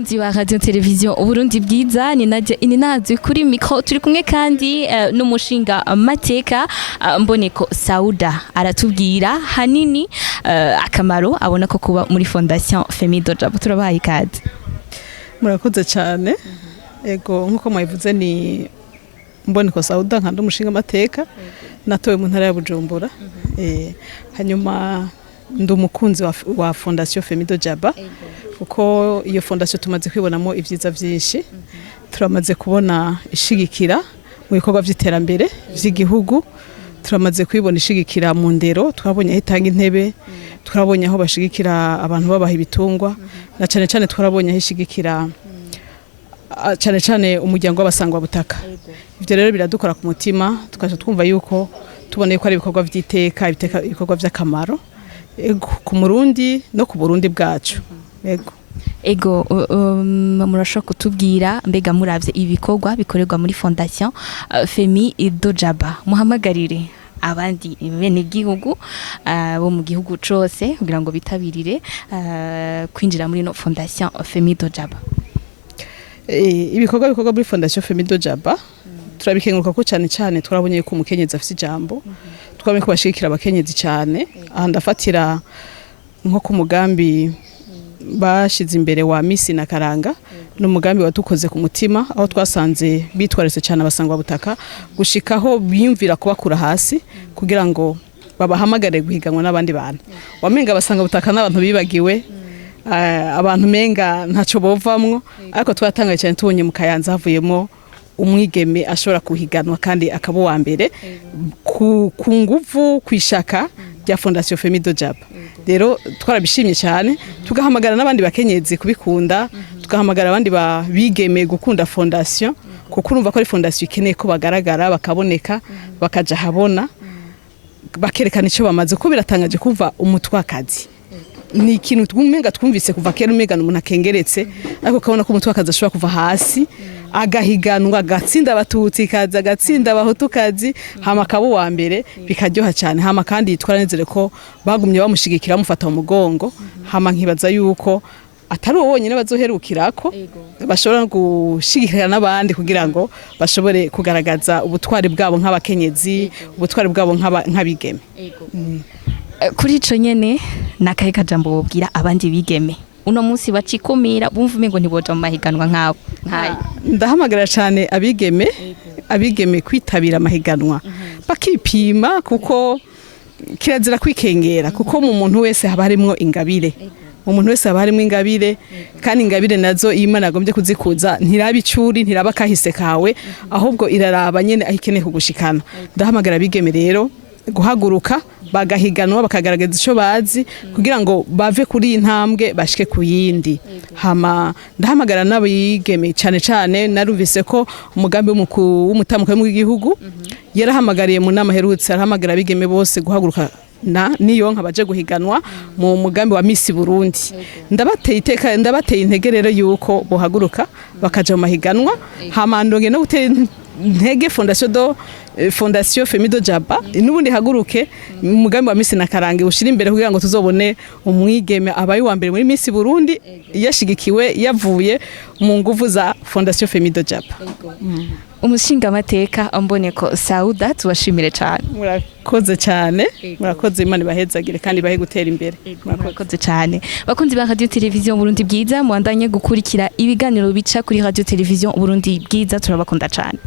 bakunzi ba radio televiziyo Uburundi bwiza ni Nadia Ininazi kuri micro turi kumwe kandi n'umushinga amateka Mboneko Sauda aratubwira hanini akamaro abona ko kuba muri Fondation Femido Jab. Turabaye ikaze. Murakoze cyane. Ego nkuko mwabivuze ni Mboneko Sauda nkandi umushinga amateka natowe mu ntara ya Bujumbura. Hanyuma ndi umukunzi wa Fondation Femido Jab. Uko iyo fondation tumaze kwibonamo ivyiza vyinshi turamaze kubona ishigikira mu bikorwa vy'iterambere vy'igihugu, turamaze kwibona ishigikira mu ndero, twabonye hitanga intebe, twabonye aho bashigikira abantu babaha ibitungwa, na cane cane twarabonye hishigikira cane cane umuryango w'abasangwa butaka. Ivyo rero biradukora ku mutima, tukaje twumva yuko tubone ko ari ibikorwa vy'iteka, ibikorwa vy'akamaro ku Murundi no ku Burundi bwacu. Ego murashaka kutubwira mbega muravye ibikorwa bikorerwa muri Fondation Femido Jab, muhamagarire abandi bene gihugu bo mu gihugu cose kugira ngo bitabirire kwinjira muri no Fondation Femido Jab. Ibikorwa muri Fondation Femido Jab turabikenguruka ko cyane cyane twarabonye ko umukenyezi afite ijambo, twabonye ko bashikira abakenyezi cyane. Aha ndafatira nko ku mugambi bashize imbere wa misi na karanga n'umugambi wadukoze ku mutima, aho twasanze bitwaretse cyane abasangwa butaka gushikaho biyumvira kubakura hasi kugira ngo babahamagare guhiganwa n'abandi bantu. Wamenga abasanga butaka n'abantu bibagiwe, abantu menga ntaco bovamwo, ariko twatangaye cyane tubonye mu Kayanza havuyemo umwigeme ashobora kuhiganwa kandi akaba wa mbere ku nguvu kwishaka rya Fondation Femido Jab. Rero twarabishimye cyane, tugahamagara n'abandi bakenyezi kubikunda, tugahamagara abandi bigeme gukunda fondation, kuko urumva ko ari fondation ikeneye ko bagaragara bakaboneka bakaja habona bakerekana ico bamaze, ko biratangaje kuva umutwakazi. Ni ikintu twumenga twumvise kuva kera umenga umuntu akengeretse, ariko kabona ko umutwakazi ashobora kuva hasi agahiganwa agatsinda abatutsi kaza agatsinda abahutukazi hama kabo wa mbere bikaryoha cyane. Hama kandi twaranezere ko bagumye bamushigikira bamufata mu mugongo, hama nkibaza yuko atari uwo wonyine bazoherukirako, bashobora gushigikira n'abandi kugira ngo bashobore kugaragaza ubutwari bwabo nk'abakenyezi, ubutwari bwabo nk'abigeme. Kuri ico nyene nakahe kajambo wobwira abandi bigeme uno munsi bacikumira bumva umengo ntiboja mu mahiganwa nkabo? Ndahamagara cyane abigeme kwitabira amahiganwa bakipima, kuko kirazira kwikengera, kuko mu muntu wese haba harimo ingabire, mu muntu wese haba harimo ingabire, kandi ingabire nazo Imana yagombye kuzikuza ntiraba icuri ntiraba kahise kawe, ahubwo iraraba nyene ahikeneye kugushikana. Ndahamagara abigeme rero guhaguruka bagahiganwa bakagaragaza ico bazi kugira ngo bave kuri intambwe bashike ku yindi. Hama ndahamagara n'abigeme cyane cyane, narumvise ko umugambi w'umutamuka w'igihugu yarahamagariye mu nama herutse, arahamagara abigeme bose guhaguruka niyo nka baje guhiganwa mu mugambi wa Miss Burundi. Ndabateye intege rero yuko bohaguruka bakaja mu mahiganwa. Hama ndonge no gutera intege Fondation Femido Jab n'ubundi haguruke umugambi wa Miss na Karange ushira imbere kugira ngo tuzobone umwigeme abaye wa mbere muri Miss Burundi yashigikiwe yavuye mu nguvu za Fondation Femido Jab. Umushinga amateka Mboneko Sauda tubashimire cyane. Murakoze cyane, murakoze, Imana ibahezagire kandi bahe gutera imbere. Murakoze cyane. Bakunzi ba Radio Televiziyo Burundi bwiza, mwandanye gukurikira ibiganiro bica kuri Radio Televiziyo Burundi bwiza, turabakunda cyane.